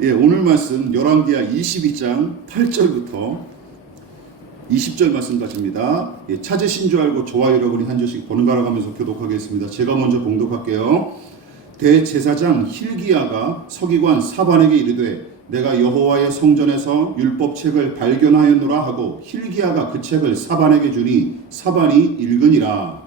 오늘 말씀 열왕기하 22장 8절부터 20절 말씀까지입니다. 찾으신 줄 알고 좋아요를 우리 한 절씩 번갈아 가면서 교독하겠습니다. 제가 먼저 봉독할게요. 대제사장 힐기야가 서기관 사반에게 이르되 내가 여호와의 성전에서 율법책을 발견하였노라 하고 힐기야가 그 책을 사반에게 주니 사반이 읽으니라.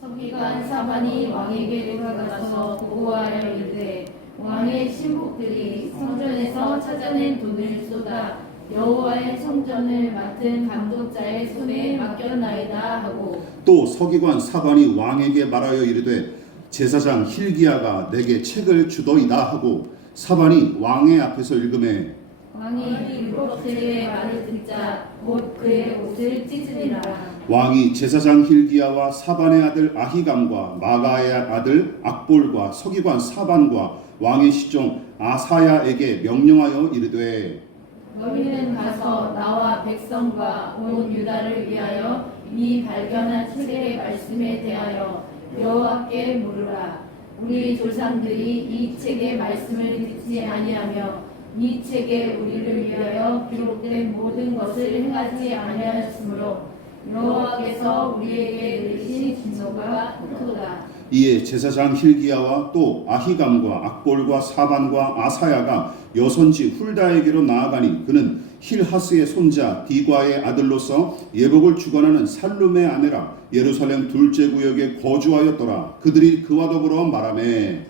서기관 사반이 왕에게 돌아가서 보고하여 이르되 왕의 신복들이 성전에서 찾아낸 돈을 쏟아 여호와의 성전을 맡은 감독자의 손에 맡겼나이다 하고, 또 서기관 사반이 왕에게 말하여 이르되 제사장 힐기야가 내게 책을 주더이다 하고 사반이 왕의 앞에서 읽으매 왕이 율법책의 말을 듣자 곧 그의 옷을 찢으니라. 왕이 제사장 힐기야와 사반의 아들 아히감과 마가의 아들 악볼과 서기관 사반과 왕의 시종 아사야에게 명령하여 이르되 너희는 가서 나와 백성과 온 유다를 위하여 이 발견한 책의 말씀에 대하여 여호와께 물으라. 우리 조상들이 이 책의 말씀을 듣지 아니하며 이 책에 우리를 위하여 기록된 모든 것을 행하지 아니하였으므로 여호와께서 우리에게 내리신 진노가 크도다. 이에 제사장 힐기야와 또 아히감과 악볼과 사반과 아사야가 여선지 훌다에게로 나아가니 그는 힐하스의 손자 디과의 아들로서 예복을 주관하는 살룸의 아내라 예루살렘 둘째 구역에 거주하였더라. 그들이 그와 더불어 말하매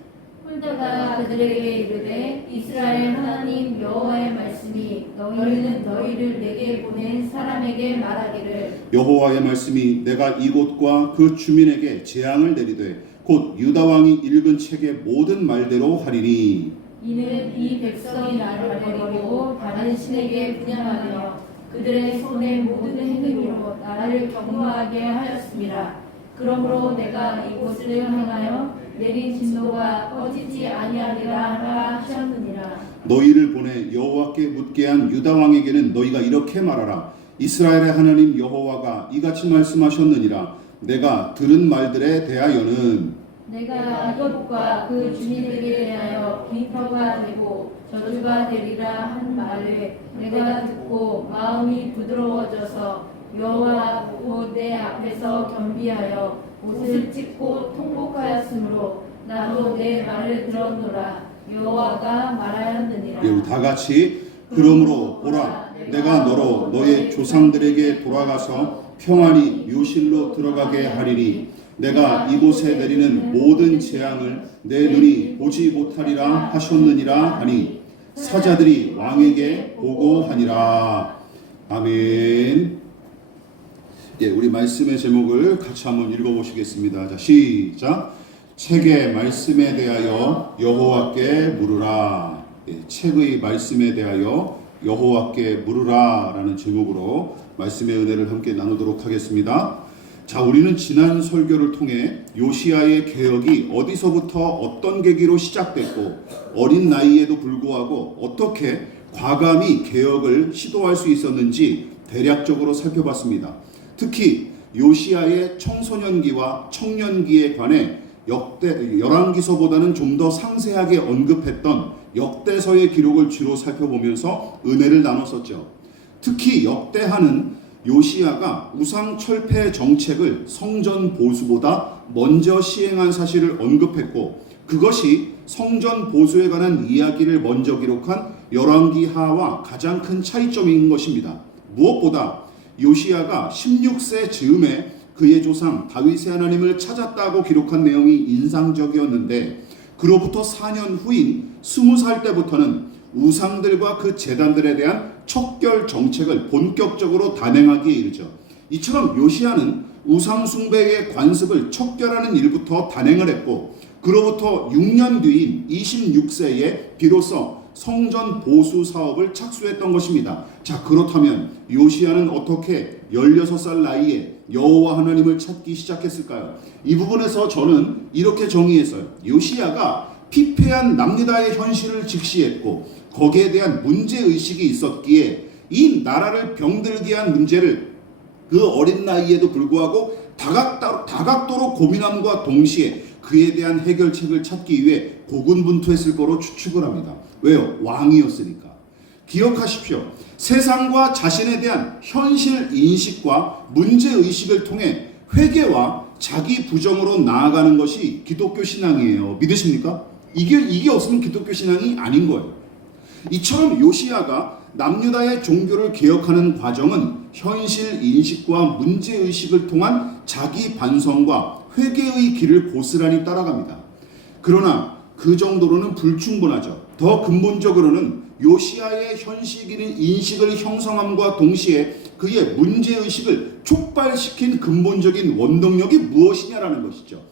훌다가 그들에게 이르되 이스라엘 하나님 여호와의 말씀이 너희는 너희를 내게 보낸 사람에게 말하기를 여호와의 말씀이 내가 이곳과 그 주민에게 재앙을 내리되 곧 유다 왕이 읽은 책의 모든 말대로 하리니 이는 이 백성이 나를 버리고 다른 신에게 분양하며 그들의 손의 모든 행위로 나를 경노하게 하였습니다. 그러므로 내가 이곳을 향하여 내린 진노가 꺼지지 아니하리라 하셨느니라. 너희를 보내 여호와께 묻게 한 유다 왕에게는 너희가 이렇게 말하라. 이스라엘의 하나님 여호와가 이같이 말씀하셨느니라. 내가 들은 말들에 대하여는 내가 이것과 그 주민에게 대하여 비터가 되고 저주가 되리라 한 말을 내가 듣고 마음이 부드러워져서 여호와 곧 내 앞에서 겸비하여 옷을 찢고 통곡하였으므로 나도 내 말을 들었노라. 여호와가 말하였느니라. 우리 다 같이 그러므로 보라 내가 너로 너의 조상들에게 돌아가서 평안히 묘실로 들어가게 하리니 내가 이곳에 내리는 모든 재앙을 내 눈이 보지 못하리라 하셨느니라 하니 사자들이 왕에게 보고하니라. 아멘. 우리 말씀의 제목을 같이 한번 읽어보시겠습니다. 자, 시작. 책의 말씀에 대하여 여호와께 물으라. 책의 말씀에 대하여 여호와께 물으라 라는 제목으로 말씀의 은혜를 함께 나누도록 하겠습니다. 자, 우리는 지난 설교를 통해 요시야의 개혁이 어디서부터 어떤 계기로 시작됐고 어린 나이에도 불구하고 어떻게 과감히 개혁을 시도할 수 있었는지 대략적으로 살펴봤습니다. 특히 요시야의 청소년기와 청년기에 관해 열왕기서보다는 좀 더 상세하게 언급했던 역대서의 기록을 주로 살펴보면서 은혜를 나눴었죠. 특히 역대하는 요시야가 우상 철폐 정책을 성전 보수보다 먼저 시행한 사실을 언급했고 그것이 성전 보수에 관한 이야기를 먼저 기록한 열왕기하와 가장 큰 차이점인 것입니다. 무엇보다 요시야가 16세 즈음에 그의 조상 다윗의 하나님을 찾았다고 기록한 내용이 인상적이었는데 그로부터 4년 후인 20살 때부터는 우상들과 그 제단들에 대한 척결 정책을 본격적으로 단행하기에 이르죠. 이처럼 요시야는 우상 숭배의 관습을 척결하는 일부터 단행을 했고 그로부터 6년 뒤인 26세에 비로소 성전 보수 사업을 착수했던 것입니다. 자, 그렇다면 요시야는 어떻게 16살 나이에 여호와 하나님을 찾기 시작했을까요? 이 부분에서 저는 이렇게 정의했어요. 요시야가 피폐한 남유다의 현실을 직시했고 거기에 대한 문제의식이 있었기에 이 나라를 병들게 한 문제를 그 어린 나이에도 불구하고 다각도로 고민함과 동시에 그에 대한 해결책을 찾기 위해 고군분투했을 거로 추측을 합니다. 왜요? 왕이었으니까. 기억하십시오. 세상과 자신에 대한 현실 인식과 문제의식을 통해 회개와 자기 부정으로 나아가는 것이 기독교 신앙이에요. 믿으십니까? 이게 없으면 기독교 신앙이 아닌 거예요. 이처럼 요시야가 남유다의 종교를 개혁하는 과정은 현실 인식과 문제의식을 통한 자기 반성과 회개의 길을 고스란히 따라갑니다. 그러나 그 정도로는 불충분하죠. 더 근본적으로는 요시야의 현실 인식을 형성함과 동시에 그의 문제의식을 촉발시킨 근본적인 원동력이 무엇이냐라는 것이죠.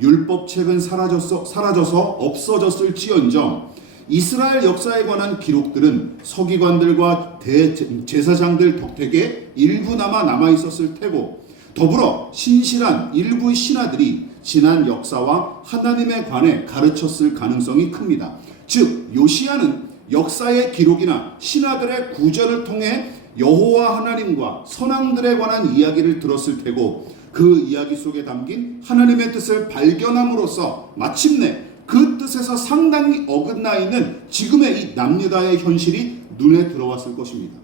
율법책은 사라져서 없어졌을지언정 이스라엘 역사에 관한 기록들은 서기관들과 대제사장들 덕택에 일부나마 남아있었을 테고 더불어 신실한 일부 신하들이 지난 역사와 하나님에 관해 가르쳤을 가능성이 큽니다. 즉 요시야는 역사의 기록이나 신하들의 구절을 통해 여호와 하나님과 선왕들에 관한 이야기를 들었을 테고 그 이야기 속에 담긴 하나님의 뜻을 발견함으로써 마침내 그 뜻에서 상당히 어긋나 있는 지금의 이 남유다의 현실이 눈에 들어왔을 것입니다.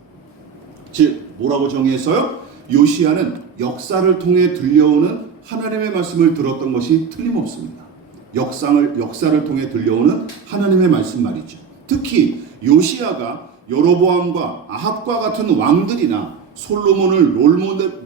즉 뭐라고 정의했어요? 요시야는 역사를 통해 들려오는 하나님의 말씀을 들었던 것이 틀림없습니다. 역사를 통해 들려오는 하나님의 말씀 말이죠. 특히 요시야가 여로보암과 아합과 같은 왕들이나 솔로몬을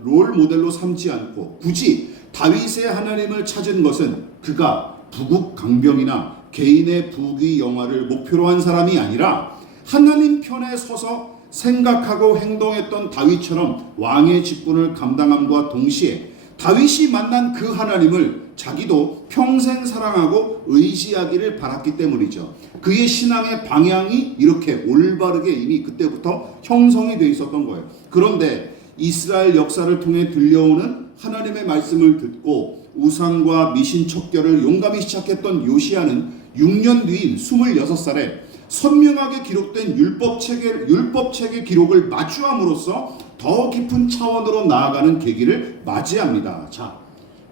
롤모델로 삼지 않고 굳이 다윗의 하나님을 찾은 것은 그가 부국강병이나 개인의 부귀 영화를 목표로 한 사람이 아니라 하나님 편에 서서 생각하고 행동했던 다윗처럼 왕의 직분을 감당함과 동시에 다윗이 만난 그 하나님을 자기도 평생 사랑하고 의지하기를 바랐기 때문이죠. 그의 신앙의 방향이 이렇게 올바르게 이미 그때부터 형성이 되어 있었던 거예요. 그런데 이스라엘 역사를 통해 들려오는 하나님의 말씀을 듣고 우상과 미신 척결을 용감히 시작했던 요시야는 6년 뒤인 26살에 선명하게 기록된 율법책의 기록을 마주함으로써 더 깊은 차원으로 나아가는 계기를 맞이합니다. 자,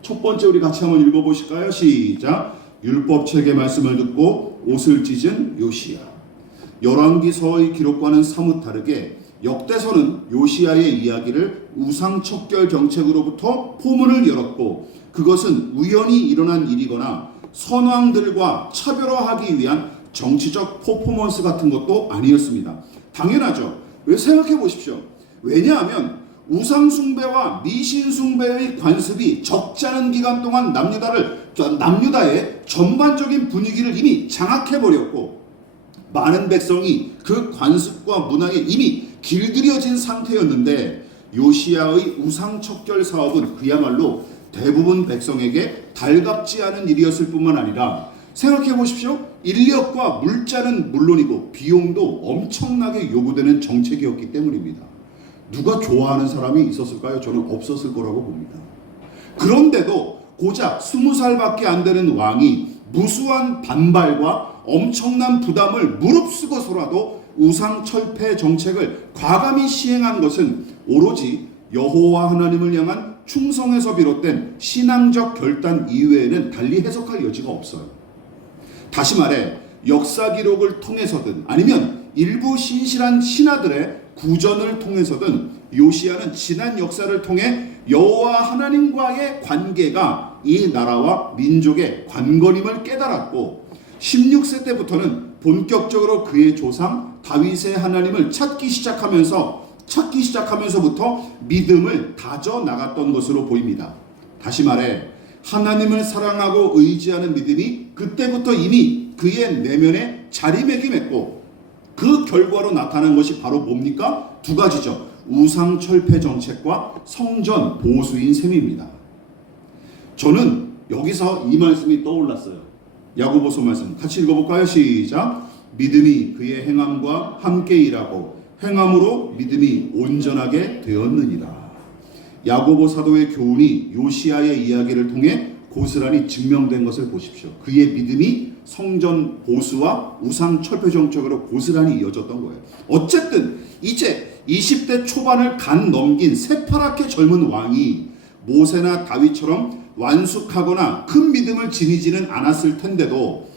첫 번째 우리 같이 한번 읽어보실까요? 시작. 율법책의 말씀을 듣고 옷을 찢은 요시야. 열왕기서의 기록과는 사뭇 다르게 역대서는 요시야의 이야기를 우상척결 정책으로부터 포문을 열었고 그것은 우연히 일어난 일이거나 선왕들과 차별화하기 위한 정치적 퍼포먼스 같은 것도 아니었습니다. 당연하죠. 왜 생각해 보십시오. 왜냐하면 우상숭배와 미신숭배의 관습이 적지 않은 기간 동안 남유다의 전반적인 분위기를 이미 장악해버렸고 많은 백성이 그 관습과 문화에 이미 길들여진 상태였는데 요시야의 우상척결 사업은 그야말로 대부분 백성에게 달갑지 않은 일이었을 뿐만 아니라 생각해 보십시오. 인력과 물자는 물론이고 비용도 엄청나게 요구되는 정책이었기 때문입니다. 누가 좋아하는 사람이 있었을까요? 저는 없었을 거라고 봅니다. 그런데도 고작 20살밖에 안 되는 왕이 무수한 반발과 엄청난 부담을 무릅쓰고서라도 우상철폐 정책을 과감히 시행한 것은 오로지 여호와 하나님을 향한 충성에서 비롯된 신앙적 결단 이외에는 달리 해석할 여지가 없어요. 다시 말해 역사 기록을 통해서든 아니면 일부 신실한 신하들의 구전을 통해서든 요시야는 지난 역사를 통해 여호와 하나님과의 관계가 이 나라와 민족의 관건임을 깨달았고 16세 때부터는 본격적으로 그의 조상 다윗의 하나님을 찾기 시작하면서부터 믿음을 다져 나갔던 것으로 보입니다. 다시 말해 하나님을 사랑하고 의지하는 믿음이 그때부터 이미 그의 내면에 자리매김했고 그 결과로 나타난 것이 바로 뭡니까? 두 가지죠. 우상철폐 정책과 성전 보수인 셈입니다. 저는 여기서 이 말씀이 떠올랐어요. 야고보서 말씀 같이 읽어볼까요? 시작. 믿음이 그의 행함과 함께 일하고 행함으로 믿음이 온전하게 되었느니라. 야고보 사도의 교훈이 요시야의 이야기를 통해 고스란히 증명된 것을 보십시오. 그의 믿음이 성전 보수와 우상 철폐 정책으로 고스란히 이어졌던 거예요. 어쨌든 이제 20대 초반을 간 넘긴 새파랗게 젊은 왕이 모세나 다윗처럼 완숙하거나 큰 믿음을 지니지는 않았을 텐데도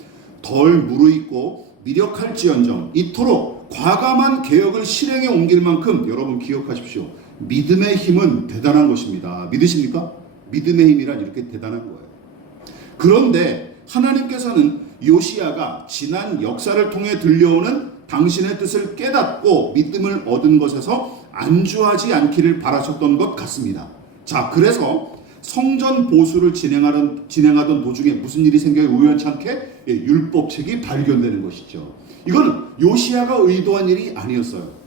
덜 무르익고 미력할지언정 이토록 과감한 개혁을 실행에 옮길 만큼 여러분 기억하십시오. 믿음의 힘은 대단한 것입니다. 믿으십니까? 믿음의 힘이란 이렇게 대단한 거예요. 그런데 하나님께서는 요시야가 지난 역사를 통해 들려오는 당신의 뜻을 깨닫고 믿음을 얻은 것에서 안주하지 않기를 바라셨던 것 같습니다. 자, 그래서 성전 보수를 진행하던 도중에 무슨 일이 생겨요? 우연치 않게 율법책이 발견되는 것이죠. 이건 요시야가 의도한 일이 아니었어요.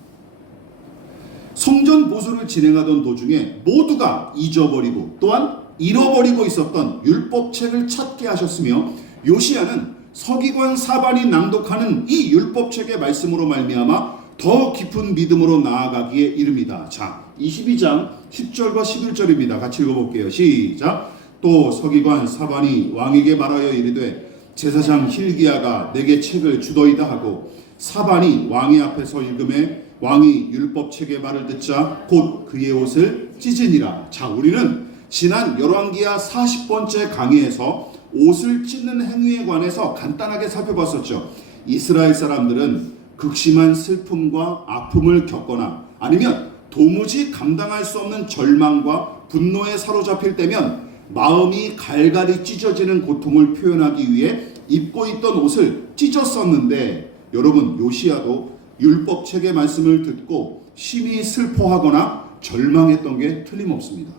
성전 보수를 진행하던 도중에 모두가 잊어버리고 또한 잃어버리고 있었던 율법책을 찾게 하셨으며 요시야는 서기관 사반이 낭독하는 이 율법책의 말씀으로 말미암아 더 깊은 믿음으로 나아가기에 이릅니다. 자, 22장 10절과 11절입니다. 같이 읽어볼게요. 시작. 또 서기관 사반이 왕에게 말하여 이르되 제사장 hil기야가 내게 책을 주더이다 하고 사반이 왕의 앞에서 읽음에 왕이 율법책의 말을 듣자 곧 그의 옷을 찢으니라. 자, 우리는 지난 열왕기하 40번째 강의에서 옷을 찢는 행위에 관해서 간단하게 살펴봤었죠. 이스라엘 사람들은 극심한 슬픔과 아픔을 겪거나 아니면 도무지 감당할 수 없는 절망과 분노에 사로잡힐 때면 마음이 갈갈이 찢어지는 고통을 표현하기 위해 입고 있던 옷을 찢었었는데 여러분 요시야도 율법책의 말씀을 듣고 심히 슬퍼하거나 절망했던 게 틀림없습니다.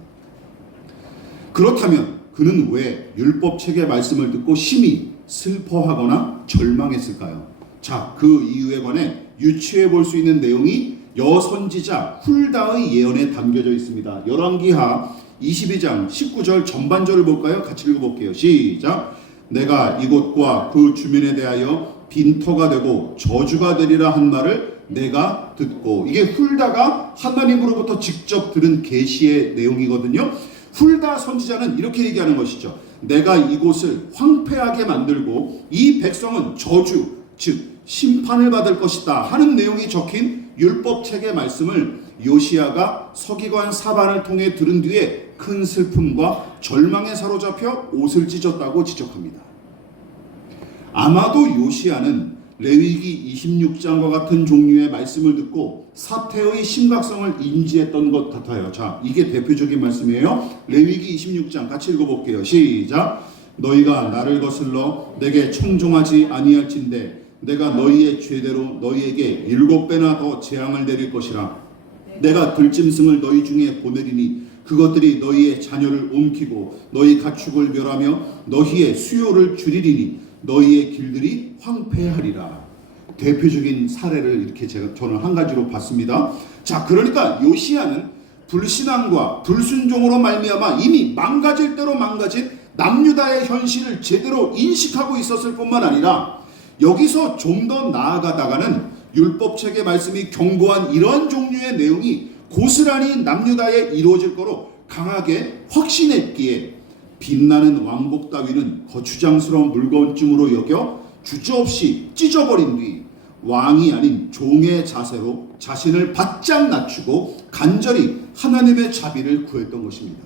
그렇다면 그는 왜 율법책의 말씀을 듣고 심히 슬퍼하거나 절망했을까요? 자, 그 이유에 관해 유추해 볼 수 있는 내용이 여선지자 훌다의 예언에 담겨져 있습니다. 열왕기하 22장 19절 전반절을 볼까요? 같이 읽어볼게요. 시작. 내가 이곳과 그 주민에 대하여 빈터가 되고 저주가 되리라 한 말을 내가 듣고, 이게 훌다가 하나님으로부터 직접 들은 계시의 내용이거든요. 훌다 선지자는 이렇게 얘기하는 것이죠. 내가 이곳을 황폐하게 만들고 이 백성은 저주, 즉 심판을 받을 것이다 하는 내용이 적힌 율법책의 말씀을 요시야가 서기관 사반을 통해 들은 뒤에 큰 슬픔과 절망에 사로잡혀 옷을 찢었다고 지적합니다. 아마도 요시야는 레위기 26장과 같은 종류의 말씀을 듣고 사태의 심각성을 인지했던 것 같아요. 자, 이게 대표적인 말씀이에요. 레위기 26장 같이 읽어볼게요. 시작. 너희가 나를 거슬러 내게 청종하지 아니할진대 내가 너희의 죄대로 너희에게 7배나 더 재앙을 내릴 것이라. 내가 들짐승을 너희 중에 보내리니 그것들이 너희의 자녀를 옮기고 너희 가축을 멸하며 너희의 수요를 줄이리니 너희의 길들이 황폐하리라. 대표적인 사례를 이렇게 저는 한 가지로 봤습니다. 자, 그러니까 요시야는 불신앙과 불순종으로 말미암아 이미 망가질 대로 망가진 남유다의 현실을 제대로 인식하고 있었을 뿐만 아니라 여기서 좀 더 나아가다가는 율법책의 말씀이 경고한 이런 종류의 내용이 고스란히 남유다에 이루어질 거로 강하게 확신했기에 빛나는 왕복 따위는 거추장스러운 물건쯤으로 여겨 주저없이 찢어버린 뒤 왕이 아닌 종의 자세로 자신을 바짝 낮추고 간절히 하나님의 자비를 구했던 것입니다.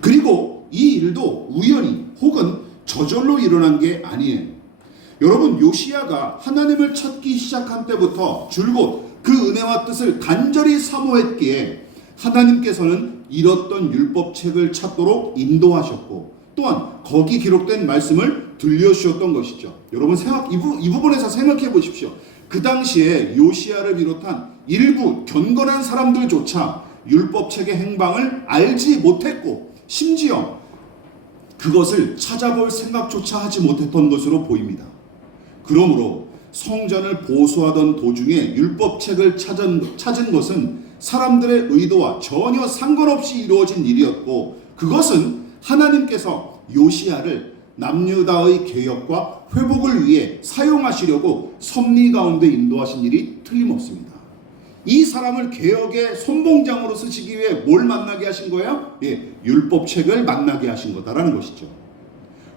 그리고 이 일도 우연히 혹은 저절로 일어난 게 아니에요. 여러분, 요시야가 하나님을 찾기 시작한 때부터 줄곧 그 은혜와 뜻을 간절히 사모했기에 하나님께서는 잃었던 율법책을 찾도록 인도하셨고 또한 거기 기록된 말씀을 들려주셨던 것이죠. 여러분 이 부분에서 생각해 보십시오. 그 당시에 요시야를 비롯한 일부 경건한 사람들조차 율법책의 행방을 알지 못했고 심지어 그것을 찾아볼 생각조차 하지 못했던 것으로 보입니다. 그러므로 성전을 보수하던 도중에 율법책을 찾은 것은 사람들의 의도와 전혀 상관없이 이루어진 일이었고 그것은 하나님께서 요시야를 남유다의 개혁과 회복을 위해 사용하시려고 섭리 가운데 인도하신 일이 틀림없습니다. 이 사람을 개혁의 선봉장으로 쓰시기 위해 뭘 만나게 하신 거예요? 율법책을 만나게 하신 거다라는 것이죠.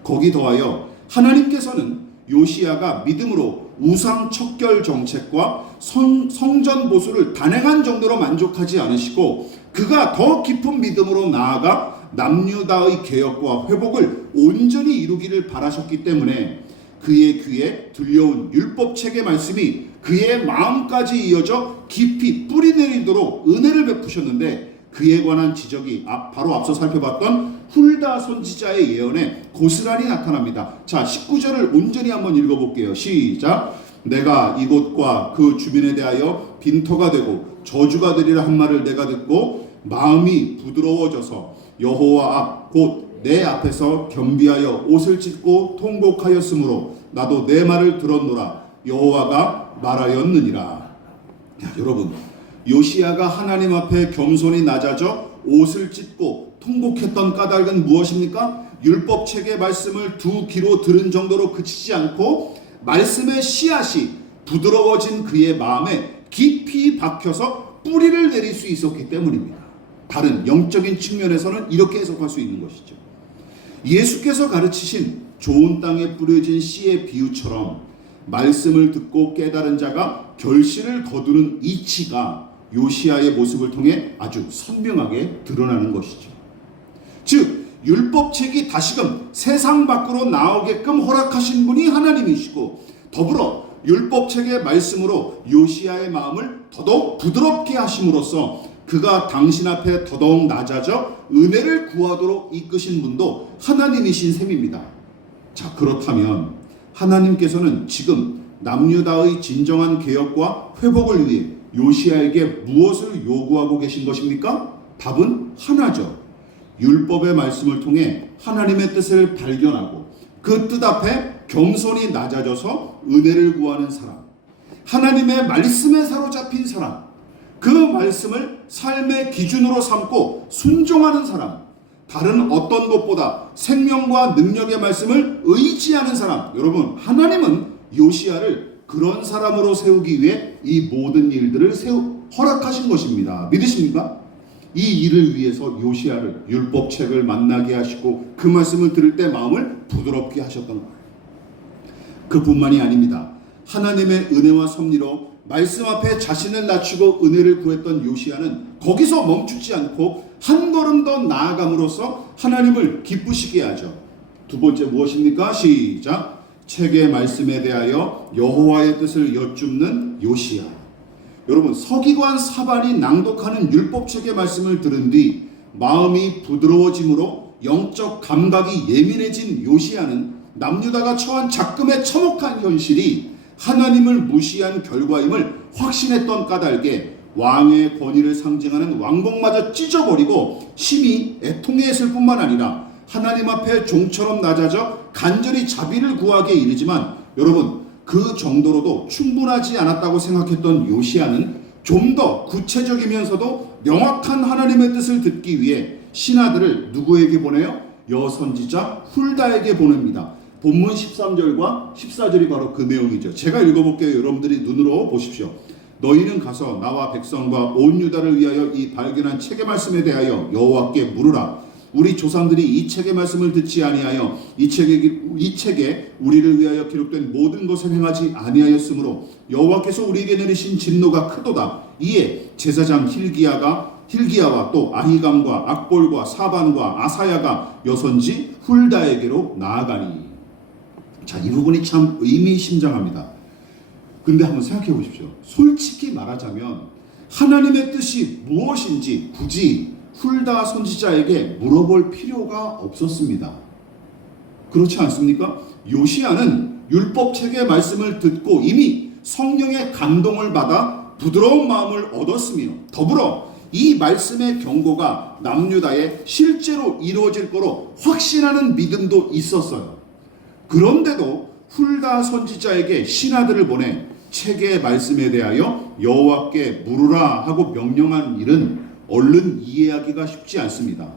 거기 더하여 하나님께서는 요시야가 믿음으로 우상 척결 정책과 성전 보수를 단행한 정도로 만족하지 않으시고 그가 더 깊은 믿음으로 나아가 남유다의 개혁과 회복을 온전히 이루기를 바라셨기 때문에 그의 귀에 들려온 율법책의 말씀이 그의 마음까지 이어져 깊이 뿌리내리도록 은혜를 베푸셨는데, 그에 관한 지적이 바로 앞서 살펴봤던 훌다 선지자의 예언에 고스란히 나타납니다. 자, 19절을 온전히 한번 읽어볼게요. 시작. 내가 이곳과 그 주민에 대하여 빈터가 되고 저주가 되리라 한 말을 내가 듣고 마음이 부드러워져서 여호와 앞 곧 내 앞에서 겸비하여 옷을 찢고 통곡하였으므로 나도 내 말을 들었노라. 여호와가 말하였느니라. 야, 여러분, 요시야가 하나님 앞에 겸손히 낮아져 옷을 찢고 통곡했던 까닭은 무엇입니까? 율법책의 말씀을 두 귀로 들은 정도로 그치지 않고 말씀의 씨앗이 부드러워진 그의 마음에 깊이 박혀서 뿌리를 내릴 수 있었기 때문입니다. 다른 영적인 측면에서는 이렇게 해석할 수 있는 것이죠. 예수께서 가르치신 좋은 땅에 뿌려진 씨의 비유처럼 말씀을 듣고 깨달은 자가 결실을 거두는 이치가 요시야의 모습을 통해 아주 선명하게 드러나는 것이죠. 즉 율법책이 다시금 세상 밖으로 나오게끔 허락하신 분이 하나님이시고, 더불어 율법책의 말씀으로 요시야의 마음을 더더욱 부드럽게 하심으로써 그가 당신 앞에 더더욱 낮아져 은혜를 구하도록 이끄신 분도 하나님이신 셈입니다. 자, 그렇다면 하나님께서는 지금 남유다의 진정한 개혁과 회복을 위해 요시야에게 무엇을 요구하고 계신 것입니까? 답은 하나죠. 율법의 말씀을 통해 하나님의 뜻을 발견하고 그 뜻 앞에 겸손히 낮아져서 은혜를 구하는 사람, 하나님의 말씀에 사로잡힌 사람, 그 말씀을 삶의 기준으로 삼고 순종하는 사람, 다른 어떤 것보다 생명과 능력의 말씀을 의지하는 사람. 여러분, 하나님은 요시야를 그런 사람으로 세우기 위해 이 모든 일들을 허락하신 것입니다. 믿으십니까? 이 일을 위해서 요시야를 율법책을 만나게 하시고 그 말씀을 들을 때 마음을 부드럽게 하셨던 거예요. 그뿐만이 아닙니다. 하나님의 은혜와 섭리로 말씀 앞에 자신을 낮추고 은혜를 구했던 요시야는 거기서 멈추지 않고 한 걸음 더 나아감으로써 하나님을 기쁘시게 하죠. 두 번째 무엇입니까? 시작. 책의 말씀에 대하여 여호와의 뜻을 여쭙는 요시야. 여러분, 서기관 사반이 낭독하는 율법책의 말씀을 들은 뒤 마음이 부드러워짐으로 영적 감각이 예민해진 요시야는 남유다가 처한 작금에 처목한 현실이 하나님을 무시한 결과임을 확신했던 까닭에 왕의 권위를 상징하는 왕복마저 찢어버리고 심히 애통해했을 뿐만 아니라 하나님 앞에 종처럼 낮아져 간절히 자비를 구하기에 이르지만, 여러분, 그 정도로도 충분하지 않았다고 생각했던 요시야는 좀 더 구체적이면서도 명확한 하나님의 뜻을 듣기 위해 신하들을 누구에게 보내요? 여선지자 훌다에게 보냅니다. 본문 13절과 14절이 바로 그 내용이죠. 제가 읽어볼게요. 여러분들이 눈으로 보십시오. 너희는 가서 나와 백성과 온 유다를 위하여 이 발견한 책의 말씀에 대하여 여호와께 물으라. 우리 조상들이 이 책의 말씀을 듣지 아니하여 이 책에 우리를 위하여 기록된 모든 것을 행하지 아니하였으므로 여호와께서 우리에게 내리신 진노가 크도다. 이에 제사장 힐기야와 또 아히감과 악볼과 사반과 아사야가 여선지 훌다에게로 나아가니. 자, 이 부분이 참 의미심장합니다. 근데 한번 생각해 보십시오. 솔직히 말하자면 하나님의 뜻이 무엇인지 굳이 훌다 선지자에게 물어볼 필요가 없었습니다. 그렇지 않습니까? 요시야는 율법책의 말씀을 듣고 이미 성령의 감동을 받아 부드러운 마음을 얻었으며, 더불어 이 말씀의 경고가 남유다에 실제로 이루어질 거로 확신하는 믿음도 있었어요. 그런데도 훌다 선지자에게 신하들을 보내 책의 말씀에 대하여 여호와께 물으라 하고 명령한 일은 얼른 이해하기가 쉽지 않습니다.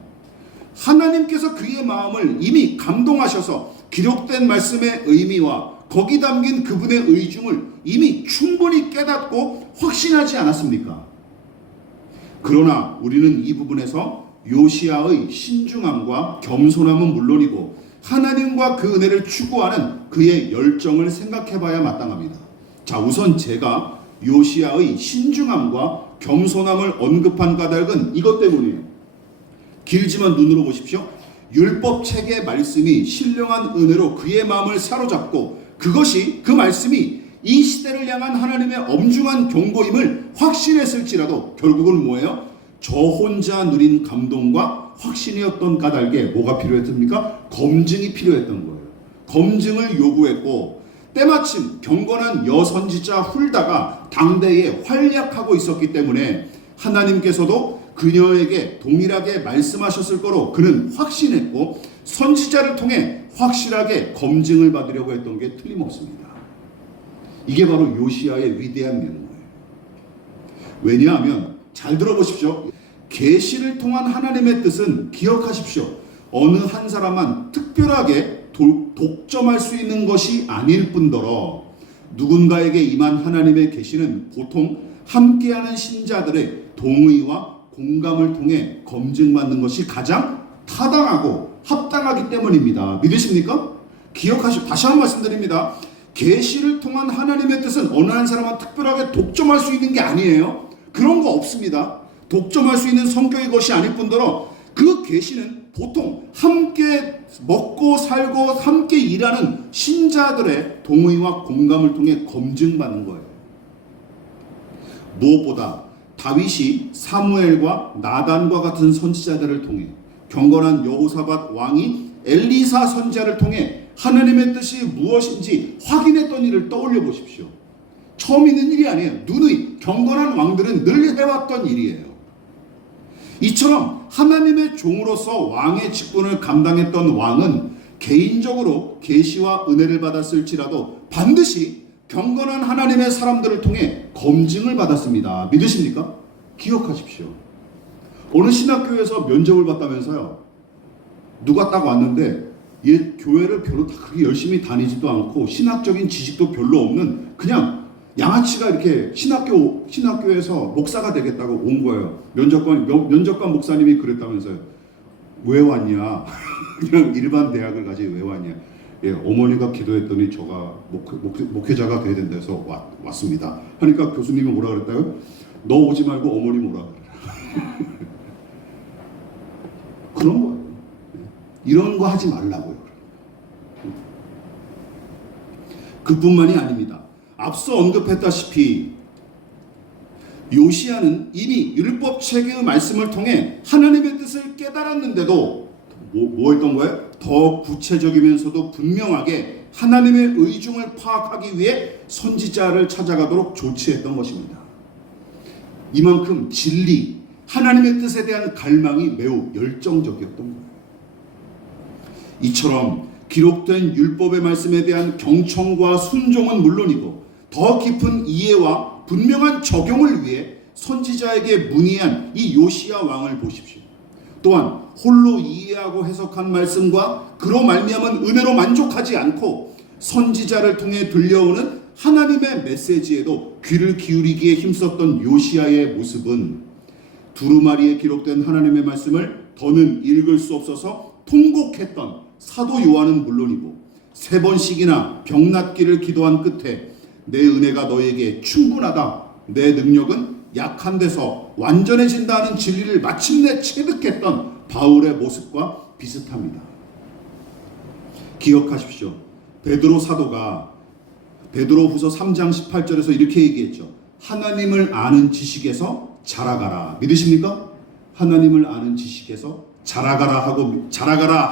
하나님께서 그의 마음을 이미 감동하셔서 기록된 말씀의 의미와 거기 담긴 그분의 의중을 이미 충분히 깨닫고 확신하지 않았습니까? 그러나 우리는 이 부분에서 요시야의 신중함과 겸손함은 물론이고 하나님과 그 은혜를 추구하는 그의 열정을 생각해 봐야 마땅합니다. 자, 우선 제가 요시야의 신중함과 겸손함을 언급한 까닭은 이것 때문이에요. 길지만 눈으로 보십시오. 율법책의 말씀이 신령한 은혜로 그의 마음을 사로잡고 그것이 그 말씀이 이 시대를 향한 하나님의 엄중한 경고임을 확신했을지라도 결국은 뭐예요? 저 혼자 누린 감동과 확신이었던 까닭에 뭐가 필요했습니까? 검증이 필요했던 거예요. 검증을 요구했고 때마침 경건한 여선지자 훌다가 당대에 활약하고 있었기 때문에 하나님께서도 그녀에게 동일하게 말씀하셨을 거로 그는 확신했고 선지자를 통해 확실하게 검증을 받으려고 했던 게 틀림없습니다. 이게 바로 요시야의 위대한 면모예요. 왜냐하면 잘 들어보십시오. 계시를 통한 하나님의 뜻은 기억하십시오. 어느 한 사람만 특별하게 독점할 수 있는 것이 아닐 뿐더러 누군가에게 임한 하나님의 계시는 보통 함께하는 신자들의 동의와 공감을 통해 검증받는 것이 가장 타당하고 합당하기 때문입니다. 믿으십니까? 기억하시고 다시 한번 말씀드립니다. 계시를 통한 하나님의 뜻은 어느 한 사람만 특별하게 독점할 수 있는 게 아니에요. 그런 거 없습니다. 독점할 수 있는 성격의 것이 아닐 뿐더러 그 계시는 보통 함께 먹고 살고 함께 일하는 신자들의 동의와 공감을 통해 검증받는 거예요. 무엇보다 다윗이 사무엘과 나단과 같은 선지자들을 통해 경건한 여호사밧 왕이 엘리사 선지자를 통해 하나님의 뜻이 무엇인지 확인했던 일을 떠올려 보십시오. 처음 있는 일이 아니에요. 누누이 경건한 왕들은 늘 해왔던 일이에요. 이처럼 하나님의 종으로서 왕의 직분을 감당했던 왕은 개인적으로 계시와 은혜를 받았을지라도 반드시 경건한 하나님의 사람들을 통해 검증을 받았습니다. 믿으십니까? 기억하십시오. 어느 신학교에서 면접을 봤다면서요. 누가 딱 왔는데 얘 교회를 별로 그렇게 열심히 다니지도 않고 신학적인 지식도 별로 없는 그냥 양아치가 이렇게 신학교에서 목사가 되겠다고 온 거예요. 면접관 목사님이 그랬다면서요. 왜 왔냐? 그냥 일반 대학을 가지 왜 왔냐? 예, 어머니가 기도했더니 저가 목회자가 돼야 된다 해서 왔습니다. 하니까 교수님이 뭐라 그랬다요? 너 오지 말고 어머니 오라 그래라. 그런 거예요. 이런 거 하지 말라고요. 그뿐만이 아닙니다. 앞서 언급했다시피 요시야는 이미 율법책의 말씀을 통해 하나님의 뜻을 깨달았는데도 뭐 했던 거예요? 더 구체적이면서도 분명하게 하나님의 의중을 파악하기 위해 선지자를 찾아가도록 조치했던 것입니다. 이만큼 진리, 하나님의 뜻에 대한 갈망이 매우 열정적이었던 거예요. 이처럼 기록된 율법의 말씀에 대한 경청과 순종은 물론이고 더 깊은 이해와 분명한 적용을 위해 선지자에게 문의한 이 요시야 왕을 보십시오. 또한 홀로 이해하고 해석한 말씀과 그로 말미암은 은혜로 만족하지 않고 선지자를 통해 들려오는 하나님의 메시지에도 귀를 기울이기에 힘썼던 요시야의 모습은 두루마리에 기록된 하나님의 말씀을 더는 읽을 수 없어서 통곡했던 사도 요한은 물론이고 3번씩이나 병낫기를 기도한 끝에 내 은혜가 너에게 충분하다, 내 능력은 약한 데서 완전해진다는 진리를 마침내 체득했던 바울의 모습과 비슷합니다. 기억하십시오. 베드로 사도가 베드로후서 3장 18절에서 이렇게 얘기했죠. 하나님을 아는 지식에서 자라가라. 믿으십니까? 하나님을 아는 지식에서 자라가라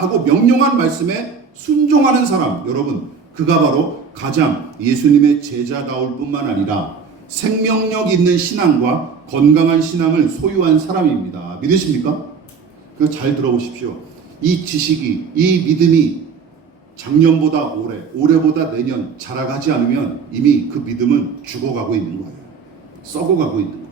하고 명령한 말씀에 순종하는 사람, 여러분, 그가 바로 가장 예수님의 제자다울 뿐만 아니라 생명력 있는 신앙과 건강한 신앙을 소유한 사람입니다. 믿으십니까? 그거 잘 들어보십시오. 이 지식이, 이 믿음이 작년보다 올해보다 내년 자라가지 않으면 이미 그 믿음은 죽어가고 있는 거예요. 썩어가고 있는 거예요.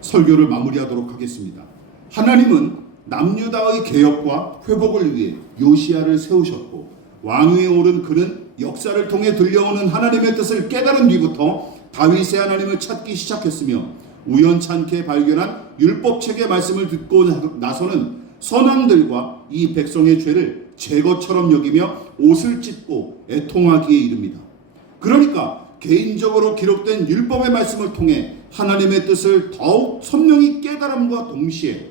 설교를 마무리하도록 하겠습니다. 하나님은 남유다의 개혁과 회복을 위해 요시야를 세우셨고 왕위에 오른 그는 역사를 통해 들려오는 하나님의 뜻을 깨달은 뒤부터 다윗의 하나님을 찾기 시작했으며 우연찮게 발견한 율법책의 말씀을 듣고 나서는 선왕들과 이 백성의 죄를 제거처럼 여기며 옷을 찢고 애통하기에 이릅니다. 그러니까 개인적으로 기록된 율법의 말씀을 통해 하나님의 뜻을 더욱 선명히 깨달음과 동시에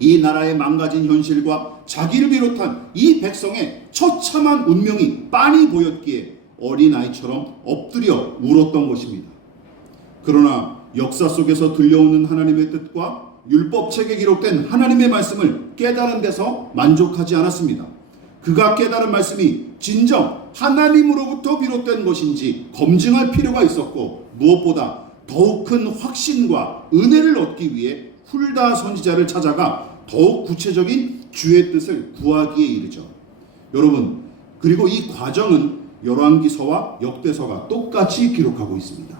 이 나라의 망가진 현실과 자기를 비롯한 이 백성의 처참한 운명이 빤히 보였기에 어린아이처럼 엎드려 울었던 것입니다. 그러나 역사 속에서 들려오는 하나님의 뜻과 율법책에 기록된 하나님의 말씀을 깨달은 데서 만족하지 않았습니다. 그가 깨달은 말씀이 진정 하나님으로부터 비롯된 것인지 검증할 필요가 있었고, 무엇보다 더욱 큰 확신과 은혜를 얻기 위해 훌다 선지자를 찾아가 더욱 구체적인 주의 뜻을 구하기에 이르죠. 여러분, 그리고 이 과정은 열왕기서와 역대서가 똑같이 기록하고 있습니다.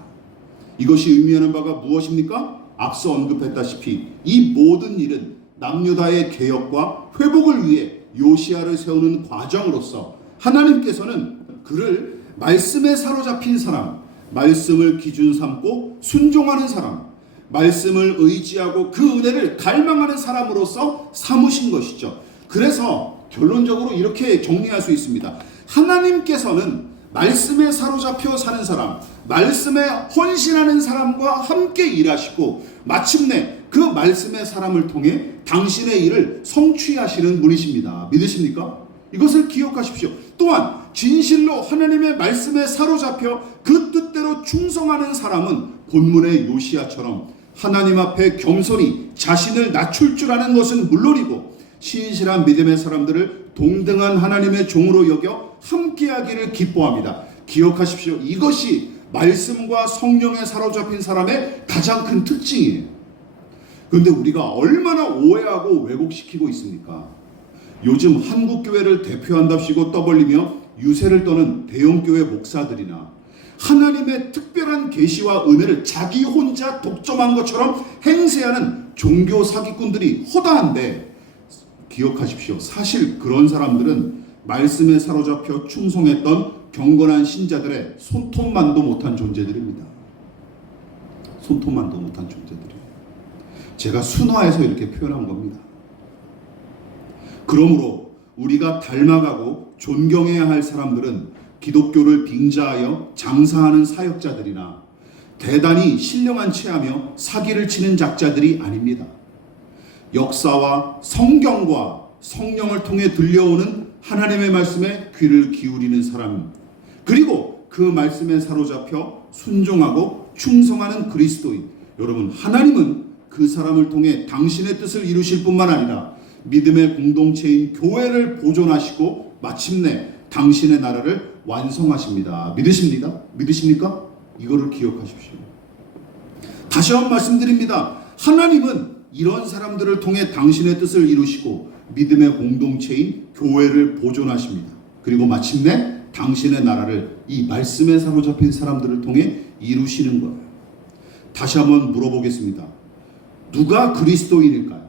이것이 의미하는 바가 무엇입니까? 앞서 언급했다시피 이 모든 일은 남유다의 개혁과 회복을 위해 요시야를 세우는 과정으로서 하나님께서는 그를 말씀에 사로잡힌 사람, 말씀을 기준 삼고 순종하는 사람, 말씀을 의지하고 그 은혜를 갈망하는 사람으로서 삼으신 것이죠. 그래서 결론적으로 이렇게 정리할 수 있습니다. 하나님께서는 말씀에 사로잡혀 사는 사람, 말씀에 헌신하는 사람과 함께 일하시고 마침내 그 말씀의 사람을 통해 당신의 일을 성취하시는 분이십니다. 믿으십니까? 이것을 기억하십시오. 또한 진실로 하나님의 말씀에 사로잡혀 그 뜻대로 충성하는 사람은 본문의 요시야처럼 하나님 앞에 겸손히 자신을 낮출 줄 아는 것은 물론이고 신실한 믿음의 사람들을 동등한 하나님의 종으로 여겨 함께하기를 기뻐합니다. 기억하십시오. 이것이 말씀과 성령에 사로잡힌 사람의 가장 큰 특징이에요. 그런데 우리가 얼마나 오해하고 왜곡시키고 있습니까? 요즘 한국교회를 대표한답시고 떠벌리며 유세를 떠는 대형교회 목사들이나 하나님의 특별한 계시와 은혜를 자기 혼자 독점한 것처럼 행세하는 종교 사기꾼들이 허다한데, 기억하십시오. 사실 그런 사람들은 말씀에 사로잡혀 충성했던 경건한 신자들의 손톱만도 못한 존재들입니다. 손톱만도 못한 존재들이에요. 제가 순화해서 이렇게 표현한 겁니다. 그러므로 우리가 닮아가고 존경해야 할 사람들은 기독교를 빙자하여 장사하는 사역자들이나 대단히 신령한 체하며 사기를 치는 작자들이 아닙니다. 역사와 성경과 성령을 통해 들려오는 하나님의 말씀에 귀를 기울이는 사람, 그리고 그 말씀에 사로잡혀 순종하고 충성하는 그리스도인. 여러분, 하나님은 그 사람을 통해 당신의 뜻을 이루실 뿐만 아니라 믿음의 공동체인 교회를 보존하시고 마침내 당신의 나라를 완성하십니다. 믿으십니까? 이거를 기억하십시오. 다시 한번 말씀드립니다. 하나님은 이런 사람들을 통해 당신의 뜻을 이루시고 믿음의 공동체인 교회를 보존하십니다. 그리고 마침내 당신의 나라를 이 말씀에 사로잡힌 사람들을 통해 이루시는 거예요. 다시 한번 물어보겠습니다. 누가 그리스도인일까요?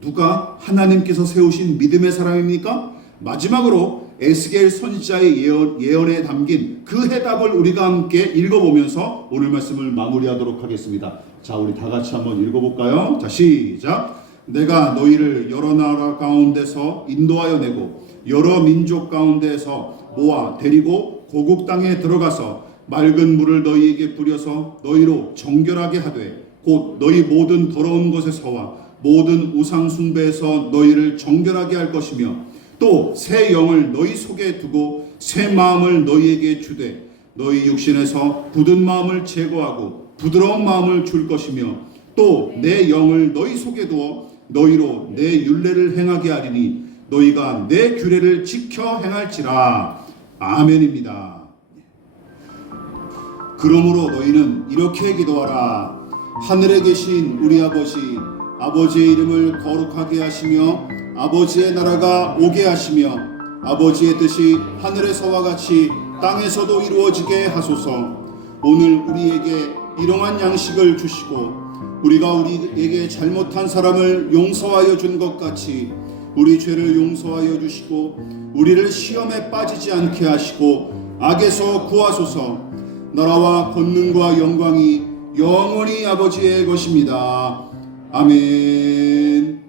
누가 하나님께서 세우신 믿음의 사람입니까? 마지막으로 에스겔 선지자의 예언에 담긴 그 해답을 우리가 함께 읽어보면서 오늘 말씀을 마무리하도록 하겠습니다. 자, 우리 다 같이 한번 읽어볼까요? 자, 시작. 내가 너희를 여러 나라 가운데서 인도하여 내고 여러 민족 가운데에서 모아 데리고 고국 땅에 들어가서 맑은 물을 너희에게 뿌려서 너희로 정결하게 하되 곧 너희 모든 더러운 것에서와 모든 우상 숭배에서 너희를 정결하게 할 것이며 또 새 영을 너희 속에 두고 새 마음을 너희에게 주되 너희 육신에서 굳은 마음을 제거하고 부드러운 마음을 줄 것이며 또 내 영을 너희 속에 두어 너희로 내 율례를 행하게 하리니 너희가 내 규례를 지켜 행할지라. 아멘입니다. 그러므로 너희는 이렇게 기도하라. 하늘에 계신 우리 아버지, 아버지의 이름을 거룩하게 하시며 아버지의 나라가 오게 하시며 아버지의 뜻이 하늘에서와 같이 땅에서도 이루어지게 하소서. 오늘 우리에게 일용할 양식을 주시고 우리가 우리에게 잘못한 사람을 용서하여 준 것 같이 우리 죄를 용서하여 주시고 우리를 시험에 빠지지 않게 하시고 악에서 구하소서. 나라와 권능과 영광이 영원히 아버지의 것입니다. 아멘.